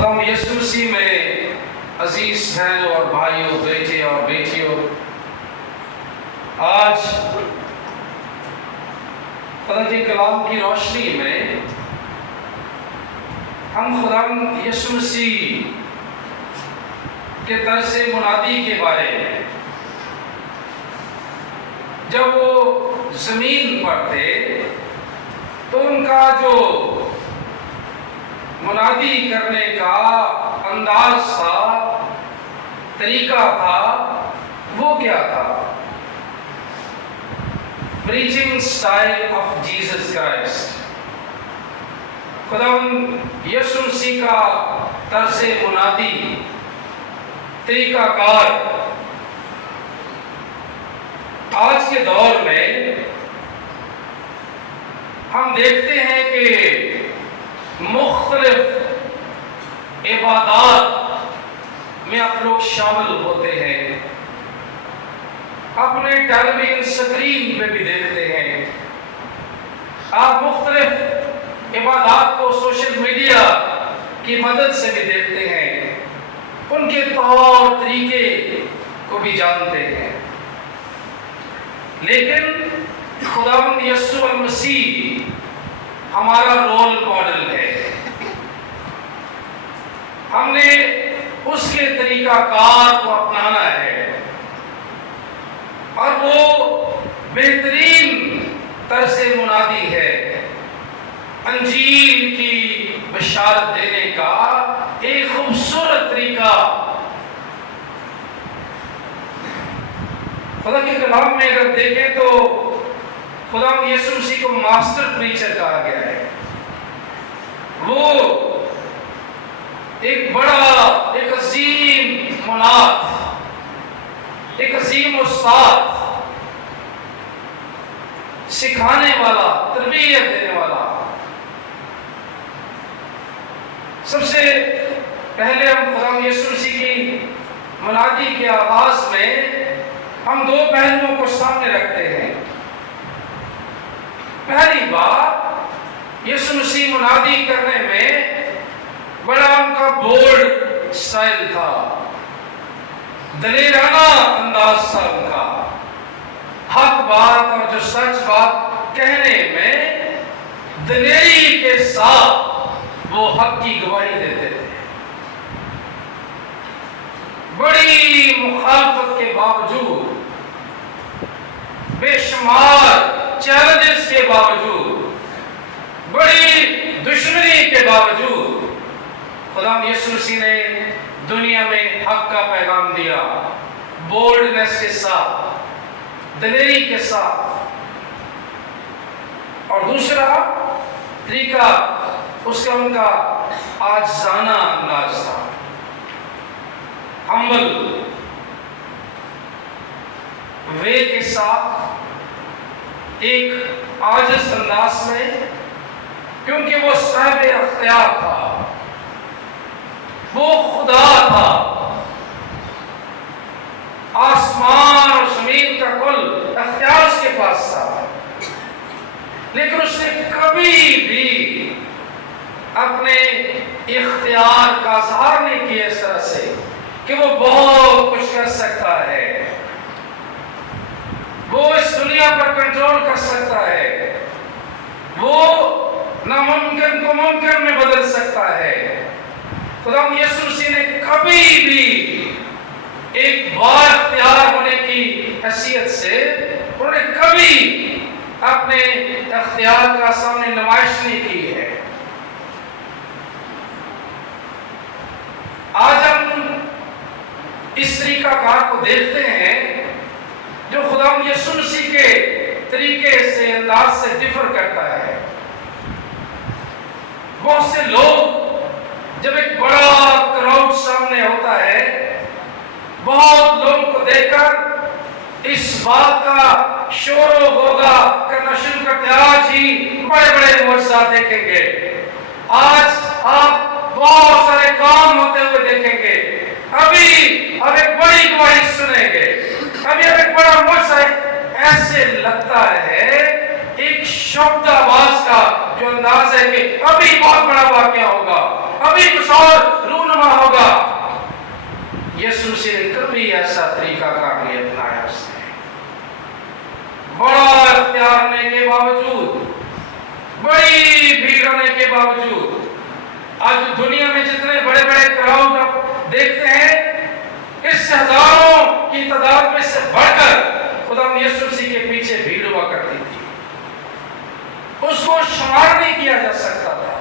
خدا یسوع مسیح میں عزیز بہنوں اور بھائیوں، بیٹے اور بیٹیوں، آج خدا کے کلام کی روشنی میں ہم خدا یسوع مسیح کے طرز منادی کے بارے میں، جب وہ زمین پر تھے تو ان کا جو منادی کرنے کا انداز تھا، طریقہ تھا، وہ کیا تھا؟ preaching style of Jesus Christ. خداوند یسوع مسیح کا طرز منادی، طریقہ کار آج کے دور میں ہم دیکھتے ہیں کہ مختلف عبادات میں آپ لوگ شامل ہوتے ہیں، اپنے ٹیلی ویژن اسکرین پہ بھی دیکھتے ہیں، آپ مختلف عبادات کو سوشل میڈیا کی مدد سے بھی دیکھتے ہیں، ان کے طور طریقے کو بھی جانتے ہیں، لیکن خداوند یسوع المسیح ہمارا رول ماڈل ہے۔ ہم نے اس کے طریقہ کار کو اپنانا ہے اور وہ بہترین طرز منادی ہے، انجیل کی بشارت دینے کا ایک خوبصورت طریقہ۔ خدا کے کلام میں اگر دیکھیں تو خدا یسوع مسیح کو ماسٹر پریچر کہا گیا ہے۔ وہ ایک بڑا، ایک عظیم مناد، ایک عظیم استاد، سکھانے والا، تربیت دینے والا۔ سب سے پہلے ہم خدا یسوع مسیح کی منادی کے آغاز میں ہم دو پہلوؤں کو سامنے رکھتے ہیں۔ پہلی بات، یسوع مسیح منادی کرنے میں بڑا ان کا بولڈ سٹائل تھا، دلیرانہ انداز تھا ان کا، حق بات اور جو سچ بات کہنے میں دلیری کے ساتھ وہ حق کی گواہی دیتے تھے۔ بڑی مخالفت کے باوجود، بے شمار چیلنجز کے باوجود، بڑی دشمنی کے باوجود خدا یسوع مسیح نے دنیا میں حق کا پیغام دیا، بولڈنس کے ساتھ، دلیری کے ساتھ۔ اور دوسرا طریقہ اس کا ان کا عاجزانہ انداز تھا، ہمبل وے کے ساتھ، ایک عاجز انداز میں، کیونکہ وہ صاحب اختیار تھا، وہ خدا تھا، آسمان اور زمین کا کل اختیار اس کے پاس تھا، لیکن اس نے کبھی بھی اپنے اختیار کا اظہار نہیں کیا اس طرح سے کہ وہ بہت کچھ کر سکتا ہے، وہ اس دنیا پر کنٹرول کر سکتا ہے، وہ ناممکن کو ممکن میں بدل سکتا ہے۔ خدا یسوع مسیح نے کبھی بھی ایک بااختیار ہونے کی حیثیت سے انہوں نے کبھی اپنے اختیار کا سامنے نمائش نہیں کی ہے۔ آج ہم اس طریقہ کار کو دیکھتے ہیں جو خدا یسوع مسیح کے طریقے سے، انداز سے ڈفر کرتا ہے۔ بہت سے لوگ جب ایک بڑا کراؤڈ سامنے ہوتا ہے، بہت لوگوں کو دیکھ کر اس بات کا شور و غوغا کرنا شروع کرتے ہیں، آج ہی بڑے بڑے معجزات دیکھیں گے، آج آپ بہت سارے کام ہوتے ہوئے دیکھیں گے، ابھی اب ایک بڑی گواہی سنیں گے، ابھی اب ایک بڑا معجزہ۔ ایسے لگتا ہے ایک شبد آواز کا جو انداز ہے کہ ابھی بہت بڑا واقعہ ہوگا، ابھی کچھ اور رونما ہوگا۔ یسوع مسیح نے کبھی ایسا طریقہ کار نہیں اپنایا۔ اس نے بڑا اختیار ہونے کے باوجود، بڑی بھیڑ ہونے کے باوجود، آج دنیا میں جتنے بڑے بڑے کراؤڈ آپ دیکھتے ہیں، اس سے ہزاروں کی تعداد میں سے بڑھ کر خدا یسوع مسیح کے پیچھے بھیڑ ہوا کرتی تھی۔ اس کو شمار نہیں کیا جا سکتا تھا،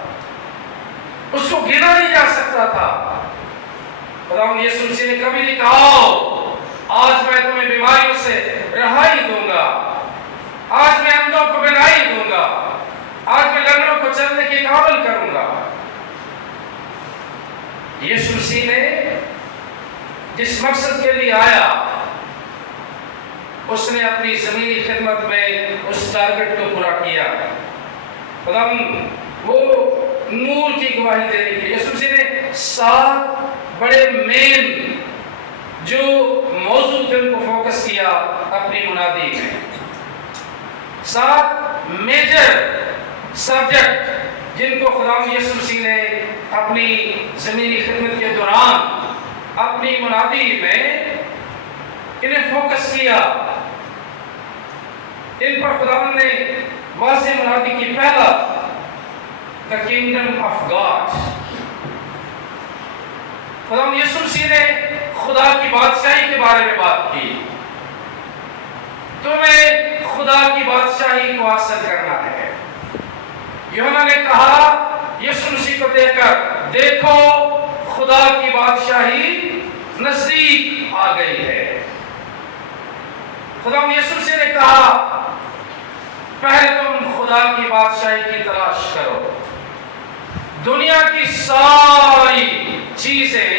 اس کو گنا نہیں جا سکتا تھا۔ خدا یسوع مسیح نے کبھی نہیں کہا آج میں تمہیں بیماریوں سے رہائی دوں گا، آج میں اندھوں کو بینائی دوں گا، آج میں لنگڑوں کو چلنے کے قابل کروں گا۔ یسوع مسیح نے جس مقصد کے لیے آیا، اس نے اپنی زمینی خدمت میں اس ٹارگٹ کو پورا کیا۔ خدا وہ نور کی گواہی دینے کے لیے یسوع مسیح نے 7 بڑے مین جو موضوع تھے ان کو فوکس کیا اپنی منادی میں۔ 7 میجر سبجیکٹ جن کو خدا یسوع مسیح نے اپنی زمینی خدمت کے دوران اپنی منادی میں انہیں فوکس کیا۔ ان پر خدا نے واضح منادی کی۔ پہلا the kingdom of God۔ خدا یسوع مسیح نے خدا کی بادشاہی کے بارے میں بات کی۔ تمہیں خدا کی بادشاہی کو حاصل کرنا ہے۔ یوحنا نے کہا یسوع مسیح کو دیکھ کر، دیکھو خدا کی بادشاہی نزدیک آ گئی ہے۔ خدا یسوع مسیح نے کہا پہلے تم خدا کی بادشاہی کی تلاش کرو، دنیا کی ساری چیزیں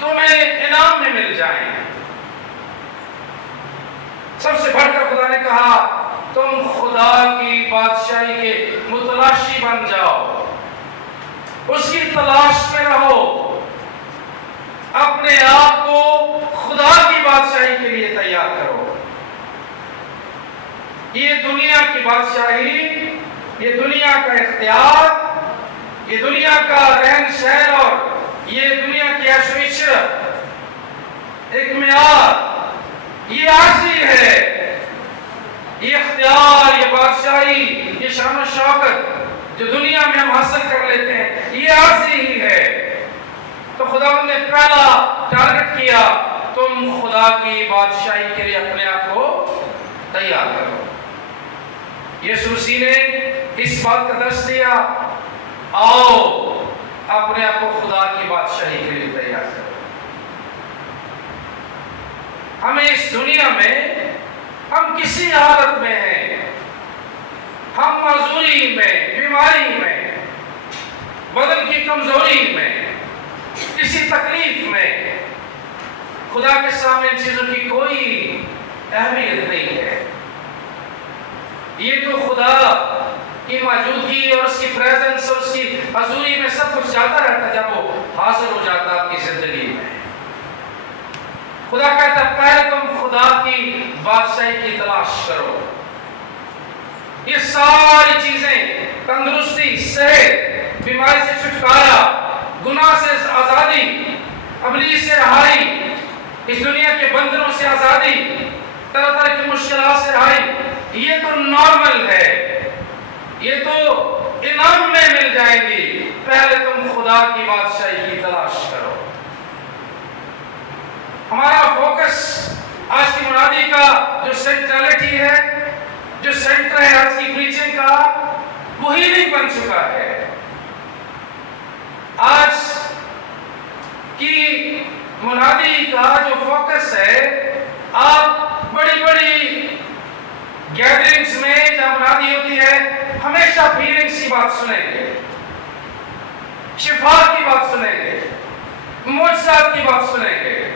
تمہیں انعام میں مل جائیں۔ سب سے بڑھ کر خدا نے کہا تم خدا کی بادشاہی کے متلاشی بن جاؤ، اس کی تلاش میں رہو، اپنے آپ کو خدا کی بادشاہی کے لیے تیار کرو۔ یہ دنیا کی بادشاہی، یہ دنیا کا اختیار، یہ دنیا کا رہن سہن اور یہ دنیا کی عیش و عشرت ایک معیار، یہ عارضی ہے۔ یہ اختیار، یہ بادشاہی، یہ شان و شوکت جو دنیا میں ہم حاصل کر لیتے ہیں، یہ عارضی ہی ہے۔ تو خدا نے پہلا ٹارگٹ کیا تم خدا کی بادشاہی کے لیے اپنے آپ کو تیار کرو۔ یسوع مسیح نے اس بات کا درس دیا، آؤ اپنے آپ کو خدا کی بادشاہی کے لیے تیار کرو۔ ہمیں اس دنیا میں ہم کسی حالت میں ہیں، ہم معذوری میں، بیماری میں، بدن کی کمزوری میں، کسی تکلیف میں، خدا کے سامنے ان چیزوں کی کوئی اہمیت نہیں ہے۔ یہ تو خدا کی موجودگی اور اس کی پریزنس اور اس کی حضوری میں سب کچھ جاتا رہتا ہے جب وہ حاضر ہو جاتا آپ کی زندگی میں۔ خدا کہتا ہے پہلے تم خدا کی بادشاہی کی تلاش کرو۔ یہ ساری چیزیں، تندرستی، صحت، بیماری سے چھٹکارا، گناہ سے آزادی، ابلیس سے رہائی، اس دنیا کے بندنوں سے آزادی، طرح طرح کی مشکلات سے رہائی، یہ تو نارمل ہے، یہ تو انعام میں مل جائیں گی۔ پہلے تم خدا کی بادشاہی کی تلاش کرو۔ ہمارا فوکس آج کی منادی کا جو سینٹرلٹی ہے، جو سینٹر ہے آج کی پریچنگ کا، وہی نہیں بن چکا ہے۔ آج کی منادی کا جو فوکس ہے، آپ بڑی بڑی گیدرنگز میں جہاں منادی ہوتی ہے ہمیشہ ہیلنگز کی بات سنیں گے، شفا کی بات سنیں گے، معجزات کی بات سنیں گے،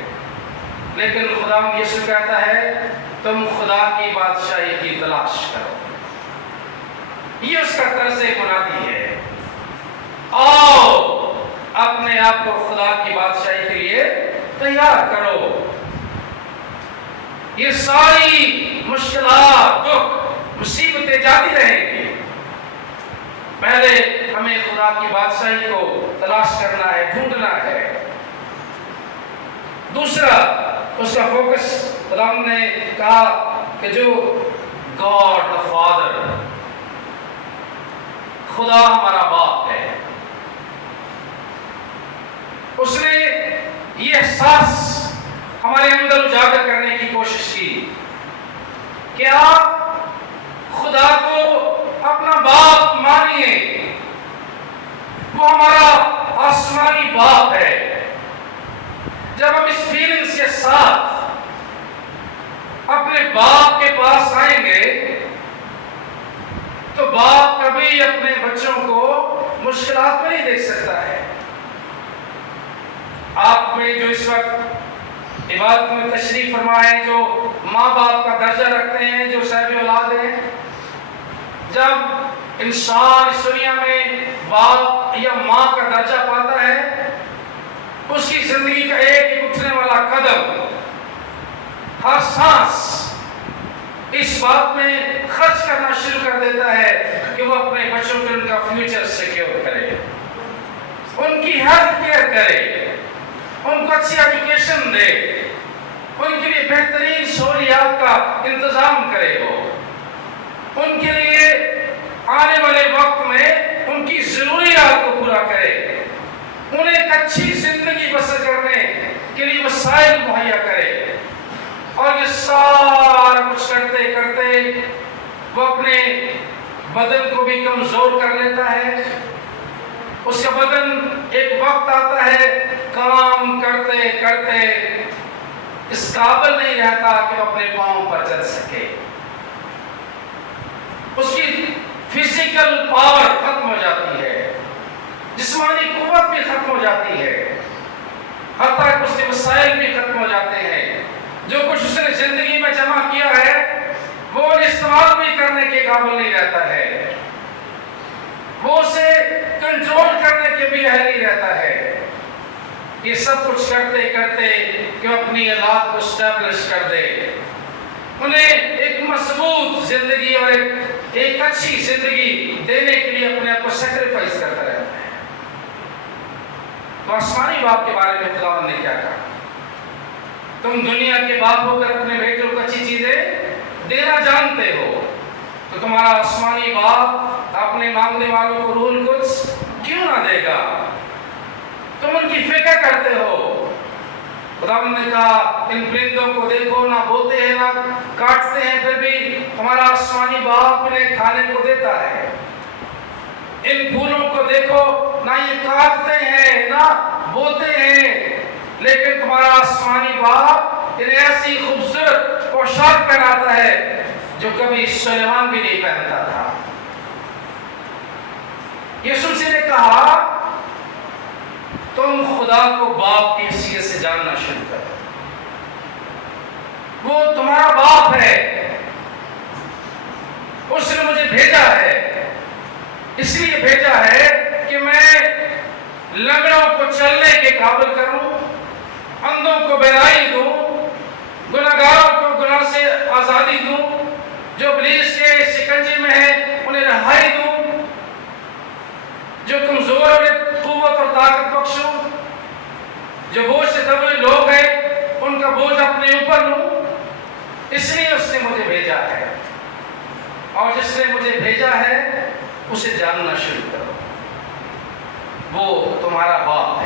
لیکن خدا یسوع کہتا ہے تم خدا کی بادشاہی کی تلاش کرو۔ یہ اس کا طرز منادی ہے، آؤ اپنے آپ کو خدا کی بادشاہی کے لیے تیار کرو۔ یہ ساری مشکلات، دکھ، مصیبتیں جاتی رہیں گی۔ پہلے ہمیں خدا کی بادشاہی کو تلاش کرنا ہے، ڈھونڈنا ہے۔ دوسرا اس کا فوکس خداوند نے کہا کہ جو گاڈ دا فادر، خدا ہمارا باپ ہے، اس نے یہ احساس ہمارے اندر اجاگر کرنے کی کوشش کی کہ آپ خدا کو اپنا باپ مانیے، وہ ہمارا آسمانی باپ ہے۔ جب ہم اس فیلنگز کے ساتھ اپنے باپ کے پاس آئیں گے تو باپ کبھی اپنے بچوں کو مشکلات میں نہیں دیکھ سکتا ہے۔ آپ میں جو اس وقت عبادت میں تشریف فرما ہے، جو ماں باپ کا درجہ رکھتے ہیں، جو صاحب اولاد ہیں، جب انسان اس دنیا میں باپ یا ماں کا درجہ پاتا ہے، اس کی زندگی کا ایک اٹھنے والا قدم، ہر سانس اس بات میں خرچ کرنا شروع کر دیتا ہے کہ وہ اپنے بچوں کے ان کا فیوچر سیکیور کرے، ان کی ہیلتھ کیئر کرے، ان کو اچھی ایجوکیشن دے، ان کے لیے بہترین سہولیات کا انتظام کرے، وہ ان کے لیے آنے والے وقت میں ان کی ضروریات کو پورا کرے، انہیں ایک اچھی زندگی بسر کرنے کے لیے وسائل مہیا کرے۔ اور یہ سارا کچھ کرتے کرتے وہ اپنے بدن کو بھی کمزور کر لیتا ہے۔ اس کا بدن ایک وقت آتا ہے کام کرتے کرتے اس قابل نہیں رہتا کہ وہ اپنے پاؤں پر چل سکے، اس کی فزیکل پاور ختم ہو جاتی ہے، جسمانی قوت بھی ختم ہو جاتی ہے، حتیٰ کہ اس کے وسائل بھی ختم ہو جاتے ہیں۔ جو کچھ اس نے زندگی میں جمع کیا ہے وہ استعمال بھی کرنے کے قابل نہیں رہتا ہے، وہ اسے کنٹرول کرنے کے بھی اہل نہیں رہتا ہے۔ یہ سب کچھ کرتے کرتے کہ وہ اپنی اولاد کو اسٹیبلش کر دے، انہیں ایک مضبوط زندگی اور ایک اچھی زندگی دینے کے لیے اپنے آپ کو سیکریفائس کرتا رہتا ہے۔ تو آسمانی باپ کے بارے میں خداوند نے کیا کہا؟ تم دنیا کے باپ ہو کر اپنے بیٹوں کو اچھی چیزیں دینا جانتے ہو، تو تمہارا آسمانی باپ اپنے مانگنے والوں کو روح القدس کیوں نہ دے گا؟ تم ان کی فکر کرتے ہو۔ خداوند نے کہا ان پرندوں کو دیکھو، نہ بوتے ہیں نہ کاٹتے ہیں، پھر بھی تمہارا آسمانی باپ انہیں کھانے کو دیتا ہے۔ ان پھولوں کو دیکھو، نہ یہ کاٹتے ہیں نہ بوتے ہیں، لیکن تمہارا آسمانی باپ انہیں ایسی خوبصورت پوشاک پہناتا ہے جو کبھی سلیمان بھی نہیں پہنتا تھا۔ یسوع مسیح نے کہا تم خدا کو باپ کی حیثیت سے جاننا شروع کرو، وہ تمہارا باپ ہے، اس نے مجھے بھیجا ہے، اس لیے بھیجا ہے کہ میں لنگڑوں کو چلنے کے قابل کروں، اندھوں کو بینائی دوں، گناہگاروں کو گناہ سے آزادی دوں، جو ابلیس کے شکنجے میں ہیں انہیں رہائی دوں، جو کمزور انہیں قوت اور طاقت بخشوں، جو بوجھ سے دبے لوگ ہیں ان کا بوجھ اپنے اوپر لوں۔ اس لیے اس نے مجھے بھیجا ہے، اور جس نے مجھے بھیجا ہے اسے جاننا شروع کرو، وہ تمہارا باپ ہے۔